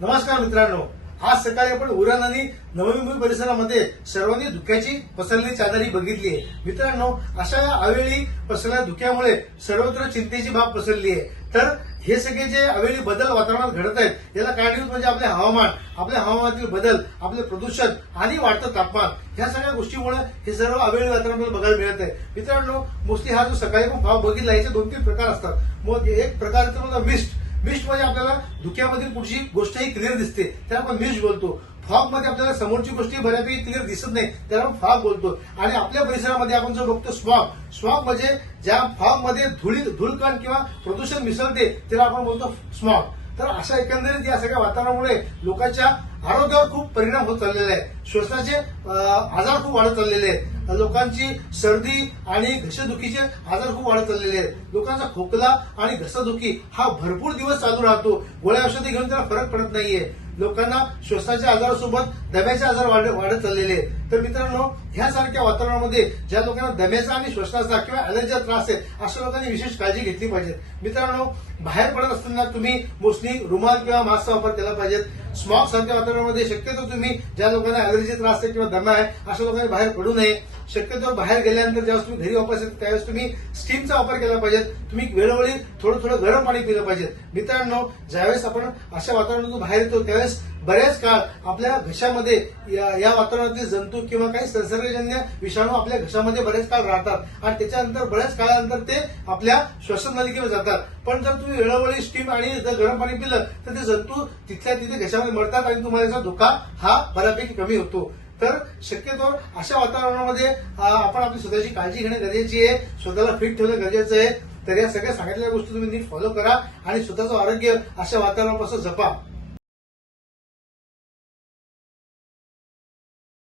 नमस्कार मित्रांनो, आज सकाळी आपण उरण आणि नवी मुंबई परिसरामध्ये सर्वांनी धुक्याची पसरलेली चादर ही बघितली आहे. मित्रांनो, अशा या अवेळी पसरलेल्या धुक्यामुळे सर्वत्र चिंतेची बाब पसरली आहे. तर हे सगळे जे अवेळी बदल वातावरणात घडत आहेत याला कारणीभूत म्हणजे आपले हवामान, आपल्या हवामानातील बदल, आपले प्रदूषण आणि वाढतं तापमान, ह्या सगळ्या गोष्टीमुळे हे सर्व अवेळी वातावरण बघायला मिळत आहे. मित्रांनो, मोस्टली हा जो सकाळी आपण फॉग बघितला याचे 2-3 प्रकार असतात. मग एक प्रकार तर म्हणजे मिस्ट म्हणजे आपल्याला धुक्यामधील पुढची गोष्टही क्लिअर दिसते, त्याला आपण मिस्ट बोलतो. फॉग मध्ये आपल्याला समोरची गोष्टी बऱ्यापैकी क्लिअर दिसत नाही, त्याला आपण फॉग बोलतो. आणि आपल्या परिसरामध्ये आपण जो बघतो स्मॉग म्हणजे ज्या फॉग मध्ये धूळकण किंवा प्रदूषण मिसळते त्याला आपण बोलतो स्मॉग. तर अशा एकंदरीत या सगळ्या वातावरणामुळे लोकांच्या आरोग्यावर खूप परिणाम होत चाललेला आहे. श्वसनाचे आजार खूप वाढत चाललेले आहेत. लोकांची सर्दी आणि घसदुखीचे आजार खूप वाढत चाललेले आहेत. लोकांचा खोकला आणि घसदुखी हा भरपूर दिवस चालू राहतो. गोळ्या औषधी घेऊन त्याला फरक पडत नाहीये. लोकांना श्वसनाच्या आजारासोबत दम्याचे आजार वाढत चाललेले आहेत. तर मित्रांनो, ह्यासारख्या वातावरणामध्ये ज्या लोकांना दम्याचा आणि श्वसनाचा किंवा ॲलर्जीचा त्रास आहे अशा लोकांनी विशेष काळजी घेतली पाहिजे. मित्रांनो, बाहेर पडत असताना तुम्ही मोस्टली रुमाल किंवा मास्कचा वापर केला पाहिजे. स्मॉग सारख्या वातावरणामध्ये शक्यतो तुम्ही ज्या लोकांना ॲलर्जीचा त्रास आहे किंवा दमा आहे अशा लोकांनी बाहेर पडू नये. शक्यतो बाहेर गेल्यानंतर ज्यावेळेस तुम्ही घरी वापस येतो त्यावेळेस तुम्ही स्टीमचा वापर केला पाहिजे. तुम्ही वेळोवेळी थोडं गरम पाणी पिलं पाहिजे. मित्रांनो, ज्यावेळेस आपण अशा वातावरणातून बाहेर येतो त्यावेळेस बऱ्याच काळ आपल्या घशामध्ये या वातावरणातील जंतू किंवा काही संसर्गजन्य विषाणू आपल्या घशामध्ये बरेच काळ राहतात आणि त्याच्यानंतर बऱ्याच काळानंतर ते आपल्या श्वसन नलिकेवर जातात. पण जर तुम्ही वेळोवेळी स्टीम आणि जर गरम पाणी पिलं तर ते जंतू तिथल्या तिथे घशामध्ये मरतात आणि तुम्हाला याचा धोका हा बऱ्यापैकी कमी होतो. तर शक्यतो अशा वातावरणामध्ये आपण आपली स्वतःची काळजी घेणे गरजेची आहे, स्वतःला फिट ठेवणं गरजेचं आहे. तर या सगळ्या सांगितलेल्या गोष्टी तुम्ही नीट फॉलो करा आणि स्वतःचं आरोग्य अशा वातावरणापासून जपा.